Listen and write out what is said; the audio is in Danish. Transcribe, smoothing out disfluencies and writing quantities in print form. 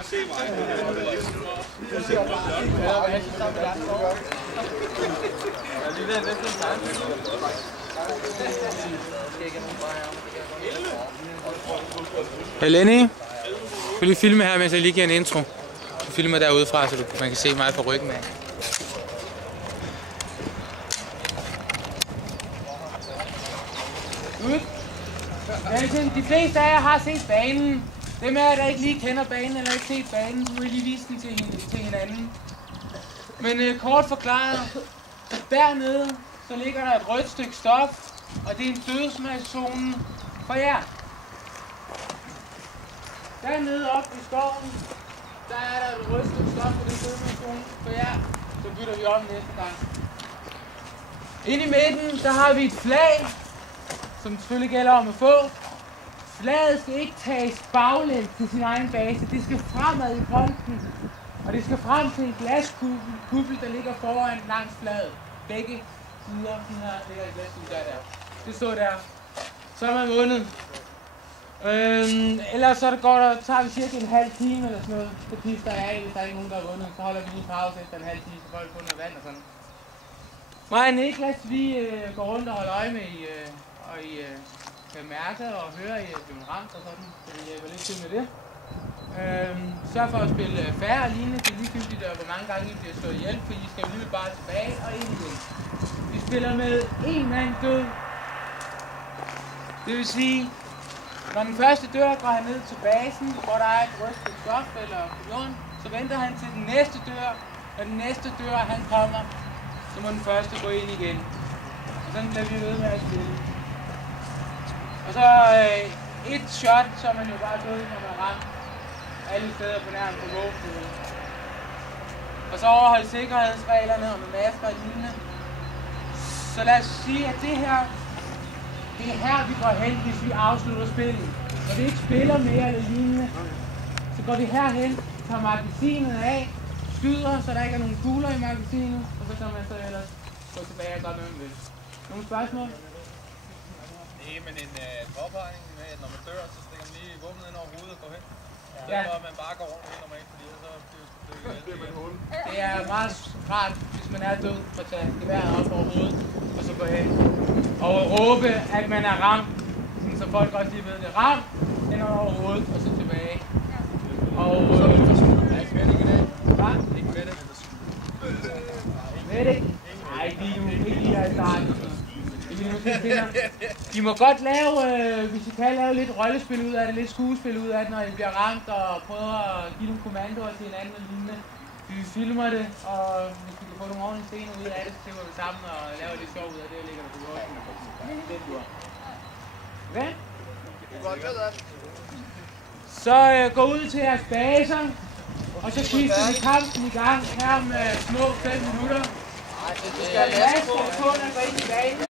bare se mig. Hey Lenny, vil du filme her, mens jeg lige giver en intro? Du filmer derudefra, så man kan se mig fra ryggen af. De fleste af jer har set banen. Dem af jer, der ikke lige kender banen eller ikke set banen, så må I lige vise den til hinanden. Men kort forklaret, dernede så ligger der et rødt stykke stof, og det er en dødsmandszone for jer. Dernede oppe i skoven, der er der et rødt stykke stof, og det er dødsmandszone for jer. Så bytter vi om næste gang. Inde i midten, der har vi et flag, som selvfølgelig gælder om at få. Flaget skal ikke tages baglæns til sin egen base. Det skal fremad i fronten. Og det skal frem til en glaskuppel, der ligger foran langs flaget. Begge sider, de her ligger i glaskuppel der. Det står der. Så er man vundet. Ellers så tager vi cirka en halv time eller sådan noget. Det pister af, hvis der er ikke nogen, der har vundet. Så holder vi lige pause efter en halv time, så folk får noget vand og sådan. Mig og Niklas, vi går rundt og holder øje med I kan mærke og høre, at I er blevet ramt og sådan, så vi hjælper lidt til med det. Sørg for at spille færre og lignende, det er ligegyldigt, hvor mange gange I bliver slået ihjel, for I skal jo lige bare tilbage og ind igen. Vi spiller med en mand død. Det vil sige, når den første dør, går han ned til basen, hvor der er et rødt stykke stof eller jorden, så venter han til den næste dør, og den næste dør, han kommer, så må den første gå ind igen. Og sådan bliver vi ved med at spille. Og så et shot, så er man jo bare død, når man er ramt alle steder på nærmest på våbnet. Og så overholde sikkerhedsreglerne og med masker og lignende. Så lad os sige, at det er her, vi går hen, hvis vi afslutter spillet. Når vi ikke spiller mere eller lignende, så går vi herhen, tager magasinet af, skyder, så der ikke er nogen kugler i magasinet, og så kan man så ellers gå tilbage og gøre noget med det. Nogle spørgsmål? Nej, men en påpegning med, at når man dør, så stikker man lige våbnet ind over hovedet og går hen. Ja. Så man bare går rundt ind, når man ikke, fordi så bliver man hul. Det er meget rart, hvis man er død, at tage geværet op over hovedet, og så gå hen. Og råbe, at man er ramt, så folk også lige ved det. Ramt, ind over hovedet, og så tilbage. Og ikke med det i dag. Hvad? Ikke med det. Med det? Nej, ikke lige her i starten. I må godt lave, hvis I kan lave lidt rollespil ud af det, lidt skuespil ud af det, når I bliver ramt og prøver at give nogle kommandoer til hinanden og lignende. Vi filmer det, og hvis vi kan få nogle ordentlige scener ud af det, så klipper vi sammen og laver lidt sjov ud af det, og lægger det på jorden. Okay? Så gå ud til jeres baser, og så skifter vi kampen i gang her med små 5 minutter. Lad os gå ind i banen.